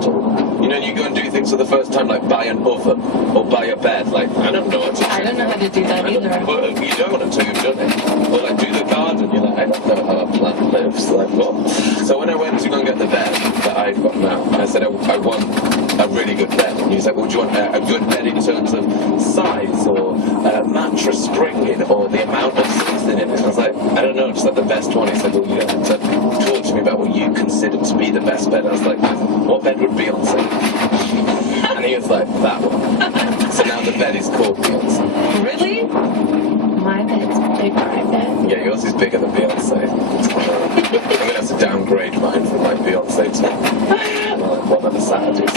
saddle. You know, you go and do things for the first time, like buy an oven or buy a bed. Like, I don't know what to do. I don't know how to do that either. Well, you don't until you've done it. Or like do the garden. You're like, I don't know how a plant lives. Like what? So when I went to go and get the bed that I've got now, I said I want a really good bed. And he's like, well, do you want a good bed in terms of size or mattress springing or the amount of something in it? And I was like, I don't know, just like the best one. He said, well, you have to talk to me about what you consider to be the best bed. I was like, what bed would Beyonce? And he was like, that one. So now the bed is called Beyonce. Really? My bed's bigger, I bet. Yeah, yours is bigger than Beyonce. I'm gonna have to downgrade mine from like Beyonce to like one of the Saturdays.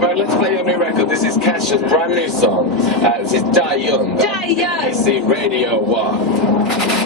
Right, let's play your new record. This is Kesha's brand new song. This is Die Young. Die Young. BBC Radio 1.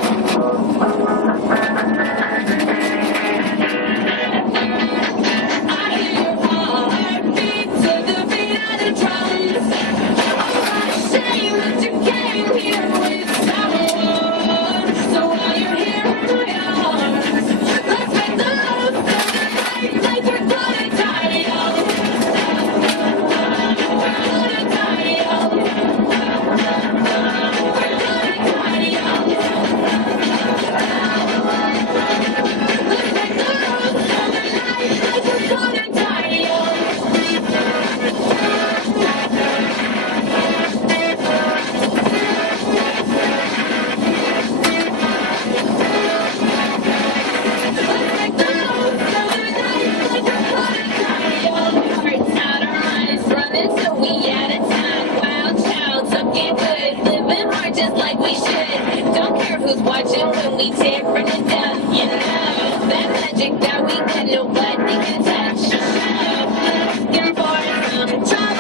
Just like we should. Don't care who's watching when we tear it down. You know that magic that we got, nobody can touch.